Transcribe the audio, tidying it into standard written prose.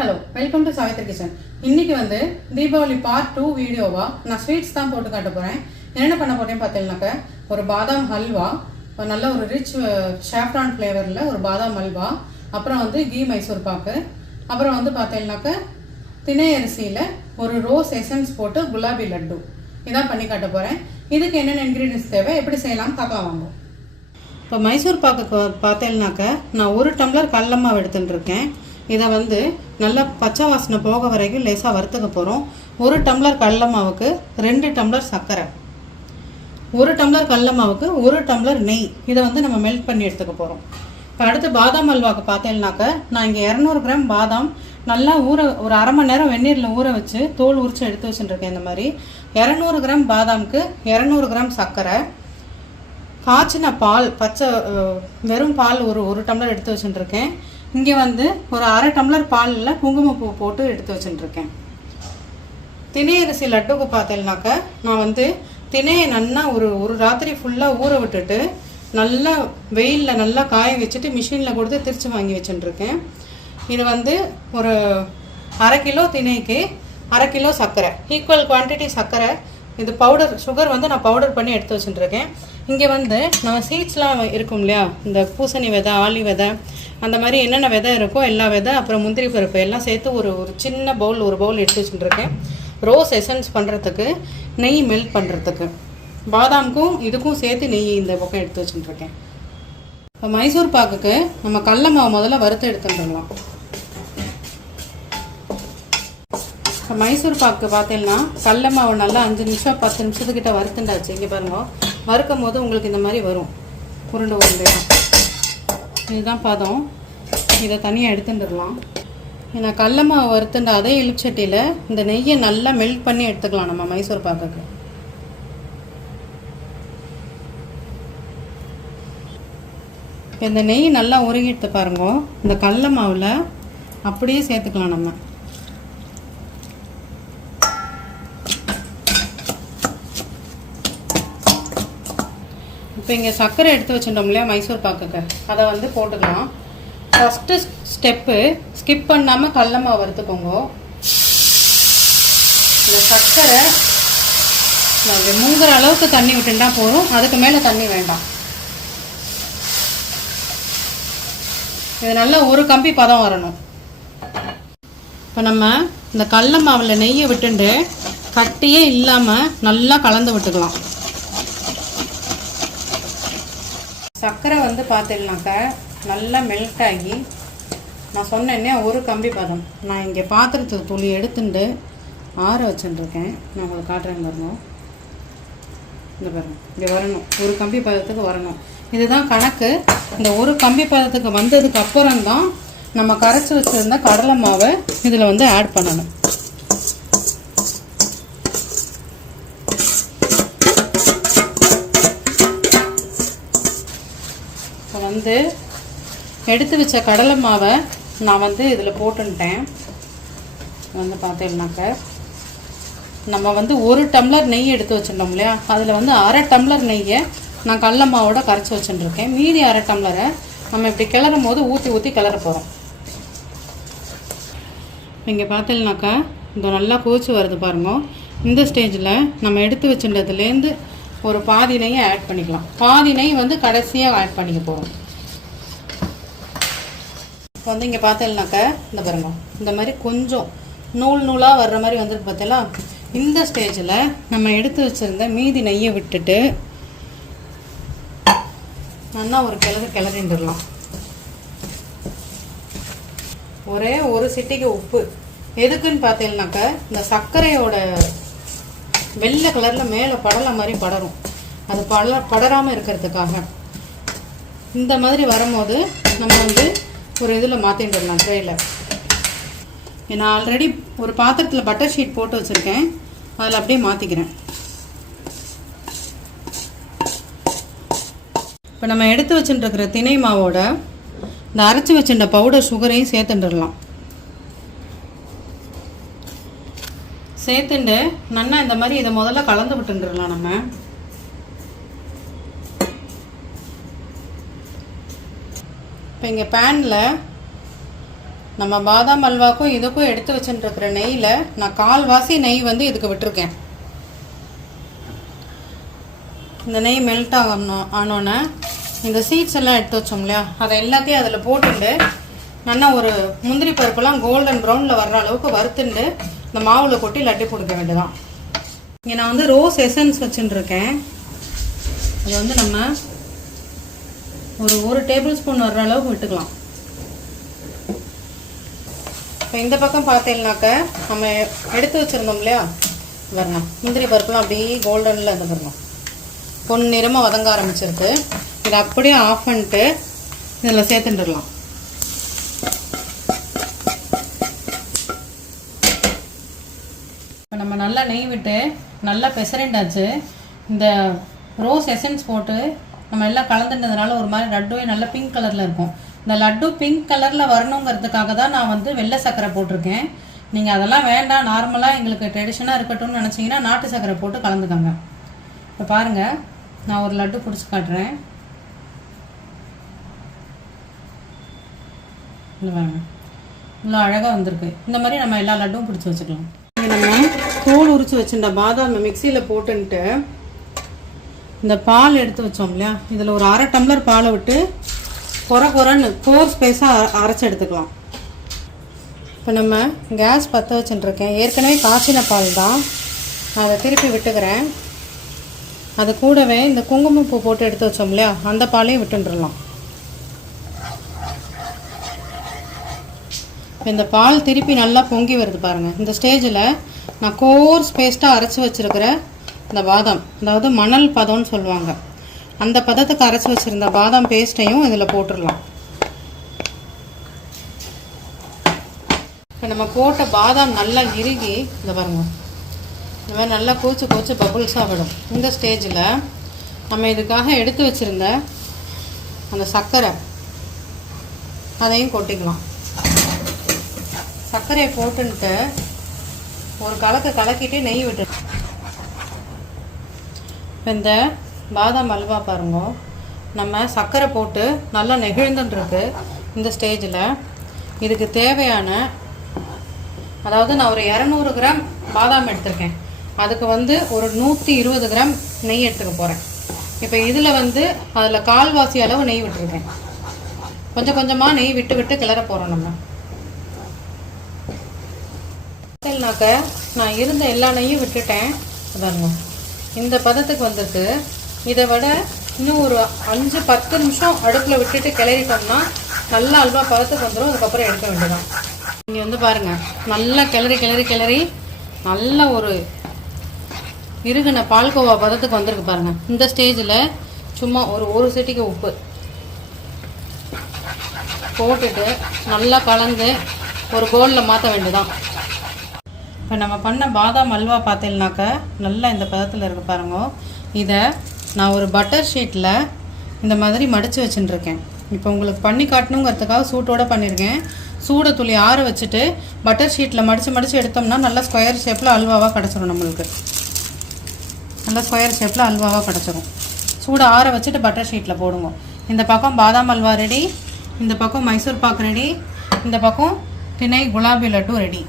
Hello welcome to Savitri kitchen. இன்னைக்கு வந்து Deepavali part 2 வீடியோவா நான் ஸ்வீட்ஸ் தான் போட்டு காட்ட போகிறேன். என்னென்ன பண்ண போறேன்னு பார்த்தீங்கன்னாக்க ஒரு பாதாம் ஹல்வா, நல்ல ஒரு ரிச் ஷாஃப்ரான் ஃப்ளேவரில் ஒரு பாதாம் ஹல்வா, அப்புறம் வந்து கீ மைசூர் பாக்கு, அப்புறம் வந்து பார்த்தீங்கன்னாக்க திணை அரிசியில் ஒரு ரோஸ் எசன்ஸ் போட்டு குலாபி லட்டு இதான் பண்ணி காட்ட போகிறேன். இதுக்கு என்னென்ன இன்க்ரீடியன்ஸ் தேவை, எப்படி செய்யலாம் பார்க்கலாம் வாங்க. இப்போ மைசூர் பாக்குக்கு பார்த்தேன்னாக்க நான் 1 டம்ளர் கடலை மாவு எடுத்துகிட்டு இருக்கேன். இதை வந்து நல்லா பச்சை வாசனை போக வரைக்கும் லேசாக வறுத்துக்க போகிறோம். 1 டம்ளர் கடலை மாவுக்கு 2 டம்ளர் சர்க்கரை, 1 டம்ளர் கடலை மாவுக்கு 1 டம்ளர் நெய், இதை வந்து நம்ம மெல்ட் பண்ணி எடுத்துக்க போகிறோம். இப்போ அடுத்து பாதாம் அல்வாவுக்கு பார்த்தேன்னாக்க நான் இங்கே 200 கிராம் பாதாம் நல்லா ஒரு அரை மணி நேரம் வெந்நீரில் ஊற வச்சு தோல் உரிச்சு எடுத்து வச்சுட்டுருக்கேன். இந்த மாதிரி 200 கிராம் பாதாமுக்கு 200 கிராம் சர்க்கரை, காய்ச்சின பால், பச்சை வெறும் பால் ஒரு டம்ளர் எடுத்து வச்சுட்டுருக்கேன். இங்கே வந்து ஒரு அரை டம்ளர் பாலில் குங்குமப்பூ போட்டு எடுத்து வச்சுட்டுருக்கேன். திணை அரிசி லட்டுக்கு பார்த்தேன்னாக்க நான் வந்து திணையை நல்லா ஒரு ராத்திரி ஃபுல்லாக ஊற விட்டுட்டு நல்லா வெயிலில் நல்லா காய வச்சுட்டு மிஷினில் கொடுத்து திரிச்சு வாங்கி வச்சுட்டுருக்கேன். இது வந்து ஒரு அரை கிலோ திணைக்கு அரை கிலோ சர்க்கரை, ஈக்குவல் குவான்டிட்டி சர்க்கரை. இது பவுடர் சுகர் வந்து நான் பவுடர் பண்ணி எடுத்து வச்சுட்டுருக்கேன். இங்கே வந்து நம்ம சீட்ஸ்லாம் இருக்கும் இல்லையா, இந்த பூசணி விதை, ஆளி விதை, அந்த மாதிரி என்னென்ன விதை இருக்கோ எல்லா விதை, அப்புறம் முந்திரி பருப்பு எல்லாம் சேர்த்து ஒரு சின்ன பவுல் ஒரு பவுல் எடுத்து வச்சுட்டுருக்கேன். ரோஸ் எசன்ஸ் பண்ணுறதுக்கு, நெய் மெல்ட் பண்ணுறதுக்கு, பாதாமுக்கும் இதுக்கும் சேர்த்து நெய் இந்த பக்கம் எடுத்து வச்சுட்டுருக்கேன். இப்போ மைசூர் பாக்குக்கு நம்ம கடலை மாவு முதல்ல வறுத்து எடுத்துட்டுலாம். இப்போ மைசூர் பாக்கு பார்த்தீங்கன்னா கடலை மாவு நல்லா 5 நிமிஷம் 10 நிமிஷத்துக்கிட்ட வறுத்துண்டாச்சு. இங்கே பாருங்க, வறுக்கும் போது உங்களுக்கு இந்த மாதிரி வரும் உருண்டை உருண்டையா. இதுதான் பதம். இதை தனியாக எடுத்துட்டுடலாம். ஏன்னா கடலை மாவு வறுத்துண்ட அதே இழுச்சட்டியில் இந்த நெய்யை நல்லா மெல்ட் பண்ணி எடுத்துக்கலாம் நம்ம மைசூர் பாக்குக்கு. இப்போ இந்த நெய் நல்லா உருகிட்டு பாருங்க, இந்த கடலை மாவில் அப்படியே சேர்த்துக்கலாம் நம்ம. இப்போ இங்கே சர்க்கரை எடுத்து வச்சுட்டோம் இல்லையா மைசூர் பாக்குக்கு, அதை வந்து போட்டுக்கலாம். ஃபஸ்ட்டு ஸ்டெப்பு ஸ்கிப் பண்ணாமல் கடலை மாவு வறுத்துக்கோங்க. இந்த சர்க்கரை மூங்குற அளவுக்கு தண்ணி விட்டுட்டா போதும், அதுக்கு மேலே தண்ணி வேண்டாம். இது நல்லா ஒரு கம்பி பதம் வரணும். இப்போ நம்ம இந்த கடலை மாவில் நெய்யை விட்டுண்டு கட்டியே இல்லாமல் நல்லா கலந்து விட்டுக்கலாம். சர்க்கரை வந்து பார்த்துடலாக்க நல்லா மெல்ட் ஆகி நான் சொன்னேன்னே ஒரு கம்பி பதம். நான் இங்கே பாத்திரத்தில் துளி எடுத்துட்டு ஆற வச்சுட்டுருக்கேன். நான் உங்களுக்கு காட்டுறேன் பாருங்க. இந்த பாருங்க, இங்கே வரணும், ஒரு கம்பி பதத்துக்கு வரணும். இதுதான் கணக்கு. இந்த ஒரு கம்பி பதத்துக்கு வந்ததுக்கு அப்புறம் தான் நம்ம கரைச்சி வச்சுருந்த கடலை மாவை இதில் வந்து ஆட் பண்ணணும். இப்போ வந்து எடுத்து வச்ச கடலை மாவை நான் வந்து இதில் போட்டுட்டேன். வந்து பார்த்தீங்கன்னாக்க நம்ம வந்து 1 டம்ளர் நெய் எடுத்து வச்சுருந்தோம் இல்லையா, அதில் வந்து அரை டம்ளர் நெய்யை நான் கடலை மாவோட கரைச்சி வச்சுட்டுருக்கேன். மீதி அரை டம்ளரை நம்ம இப்படி கிளறும் போது ஊற்றி கிளற போகிறோம். இங்கே பார்த்தீங்கன்னாக்கா இந்த நல்லா கொதிச்சு வருது பாருங்க. இந்த ஸ்டேஜில் நம்ம எடுத்து வச்சுட்டதுலேருந்து ஒரு பாதி நெய்யை ஆட் பண்ணிக்கலாம். பாதி நெய் வந்து கடைசியாக ஆட் பண்ணிக்க போகிறோம். இப்போ வந்து இங்கே பார்த்தீங்கன்னாக்கா இந்த பாருங்க, இந்த மாதிரி கொஞ்சம் நூலாக வர்ற மாதிரி வந்துருக்கு பார்த்தீங்களா. இந்த ஸ்டேஜில் நம்ம எடுத்து வச்சுருந்த மீதி நெய்யை விட்டுட்டு நல்லா ஒரு கிளறிண்டுடலாம். ஒரே ஒரு சிட்டிக்கு உப்பு. எதுக்குன்னு பார்த்தீங்கன்னாக்கா இந்த சர்க்கரையோட வெள்ளை கலரில் மேலே படலை மாதிரி படரும், அது படராமல் இருக்கிறதுக்காக. இந்த மாதிரி வரும்போது நம்ம வந்து ஒரு இதில் மாற்றிட்டுடலாம், ட்ரேயில். நான் ஆல்ரெடி ஒரு பாத்திரத்தில் பட்டர் ஷீட் போட்டு வச்சுருக்கேன், அதில் அப்படியே மாற்றிக்கிறேன். இப்போ நம்ம எடுத்து வச்சுட்டுருக்கிற திணை மாவோட இந்த அரைச்சி வச்சுட்ட பவுடர் சுகரையும் சேர்த்துட்டுடலாம். சேர்த்துண்டு நல்லா இந்த மாதிரி இதை முதல்ல கலந்து விட்டுடலாம். நம்ம இப்போ இங்கே பேனில் நம்ம பாதாம் அல்வாக்கும் இதுக்கும் எடுத்து வச்சுருக்கிற நெய்யில் நான் கால்வாசி நெய் வந்து இதுக்கு விட்டுருக்கேன். இந்த நெய் மெல்ட் ஆனோன்னே இந்த சீட்ஸ் எல்லாம் எடுத்து வச்சோம் இல்லையா, அதை எல்லாத்தையும் அதில் போட்டுட்டு நல்லா ஒரு முந்திரி பருப்பெல்லாம் கோல்டன் ப்ரௌனில் வர்ற அளவுக்கு வறுத்துண்டு இந்த மாவில் கொட்டி லட்டு கொடுக்க வேண்டியதான். இங்கே நான் வந்து ரோஸ் எசன்ஸ் வச்சுட்டுருக்கேன். அது வந்து நம்ம ஒரு டேபிள் ஸ்பூன் வர்ற அளவுக்கு விட்டுக்கலாம். இப்போ இந்த பக்கம் பார்த்தீங்கன்னாக்க நம்ம எடுத்து வச்சுருந்தோம் இல்லையா, வரணும் முந்திரி பருப்புலாம் அப்படியே கோல்டனில் இது வரணும், பொன்னிறமாக வதங்க ஆரம்பிச்சிருக்கு. இதை அப்படியே ஆஃப் பண்ணிட்டு இதில் சேர்த்துட்டுடலாம். இப்போ நம்ம நல்லா நெய் விட்டு நல்லா பெசரண்டாச்சு. இந்த ரோஸ் எசன்ஸ் போட்டு நம்ம எல்லாம் கலந்துட்டதுனால ஒரு மாதிரி லட்டுவே நல்லா பிங்க் கலரில் இருக்கும். இந்த லட்டு பிங்க் கலரில் வரணுங்கிறதுக்காக தான் நான் வந்து வெள்ளை சர்க்கரை போட்டிருக்கேன். நீங்கள் அதெல்லாம் வேண்டாம், நார்மலாக எங்களுக்கு ட்ரெடிஷனாக இருக்கட்டும்னு நினச்சிங்கன்னா நாட்டு சர்க்கரை போட்டு கலந்துக்கோங்க. இப்போ பாருங்கள், நான் ஒரு லட்டு பிடிச்சி காட்டுறேன். இல்லை பாருங்க, இவ்வளோ அழகாக வந்திருக்கு. இந்த மாதிரி நம்ம எல்லா லட்டும் பிடிச்சி வச்சுக்கலாம். நம்ம தோல் உரிச்சு வச்சுருந்த பாதாம் மிக்சியில் போட்டுன்ட்டு இந்த பால் எடுத்து வச்சோம் இல்லையா, இதில் ஒரு 1/2 டம்ளர் பாலை விட்டு கொரன்னு கோர்ஸ் பேஸாக அரைச்சி எடுத்துக்கலாம். இப்போ நம்ம கேஸ் பற்ற வச்சுட்டுருக்கேன். ஏற்கனவே காய்ச்சின பால் தான், நான் அதை திருப்பி விட்டுக்கிறேன். அது கூடவே இந்த குங்குமப்பூ போட்டு எடுத்து வச்சோம் இல்லையா, அந்த பாலையும் விட்டுடலாம். இந்த பால் திருப்பி நல்லா பொங்கி வருது பாருங்கள். இந்த ஸ்டேஜில் நான் கோர்ஸ் பேஸ்ட்டாக அரைச்சி வச்சுருக்கிற இந்த பாதாம், அதாவது மணல் பதம்னு சொல்லுவாங்க, அந்த பதத்துக்கு அரைச்சி வச்சுருந்த பாதாம் பேஸ்ட்டையும் இதில் போட்டுடலாம். இப்போ நம்ம போட்ட பாதாம் நல்லா இறுகி இந்த பாருங்க, இந்த மாதிரி நல்லா கோச்சு பபுள்ஸாக விடும். இந்த ஸ்டேஜில் நம்ம இதுக்காக எடுத்து வச்சுருந்த அந்த சர்க்கரை அதையும் கொட்டிக்கலாம். சர்க்கரையை போட்டுன்ட்டு ஒரு கலக்கிட்டு நெய் விட்டு இப்போ இந்த பாதாம் அல்வா பாருங்க, நம்ம சர்க்கரை போட்டு நல்லா நெகிழ்ந்துருக்கு. இந்த ஸ்டேஜில் இதுக்கு தேவையான, அதாவது நான் ஒரு 200 கிராம் பாதாம் எடுத்திருக்கேன், அதுக்கு வந்து ஒரு 120 கிராம் நெய் எடுத்துக்க போகிறேன். இப்போ இதில் வந்து அதில் கால்வாசி அளவு நெய் விட்டுருக்கேன். கொஞ்சம் கொஞ்சமாக நெய் விட்டு கிளற போகிறோம். நம்ம நான் இருந்த எல்லா நெய்யும் விட்டுட்டேன். பாருங்க, இந்த பதத்துக்கு வந்திருக்கு. இதை விட இன்னும் ஒரு 5-10 நிமிஷம் அடுப்பில் விட்டுட்டு கிளறிட்டோம்னா நல்லா அல்வா பதத்துக்கு வந்துடும். அதுக்கப்புறம் எடுக்க வேண்டியதான். இங்கே வந்து பாருங்கள், நல்லா கிளறி நல்ல ஒரு இறுகின பால்கோவா பதத்துக்கு வந்திருக்கு பாருங்கள். இந்த ஸ்டேஜில் சும்மா ஒரு சிட்டிக்கு உப்பு போட்டுட்டு நல்லா கலந்து ஒரு பவுலில் மாற்ற வேண்டியதான். இப்போ நம்ம பண்ண பாதாம் அல்வா பார்த்தீங்கன்னாக்க நல்லா இந்த பதத்தில் இருக்கு பாருங்க. இதை நான் ஒரு பட்டர் ஷீட்டில் இந்த மாதிரி மடித்து வச்சுட்டுருக்கேன். இப்போ உங்களுக்கு பண்ணி காட்டணுங்கிறதுக்காக சூட்டோடு பண்ணியிருக்கேன். சூடை துளி ஆற வச்சுட்டு பட்டர் ஷீட்டில் மடித்து எடுத்தோம்னா நல்லா ஸ்கொயர் ஷேப்பில் அல்வாவாக கிடச்சிரும். நம்மளுக்கு நல்லா ஸ்கொயர் ஷேப்பில் அல்வாவாக கிடச்சிரும். சூடை ஆற வச்சுட்டு பட்டர் ஷீட்டில் போடுங்க. இந்த பக்கம் பாதாம் அல்வா ரெடி, இந்த பக்கம் மைசூர் பாக் ரெடி, இந்த பக்கம் திணை குலாபி லட்டு ரெடி.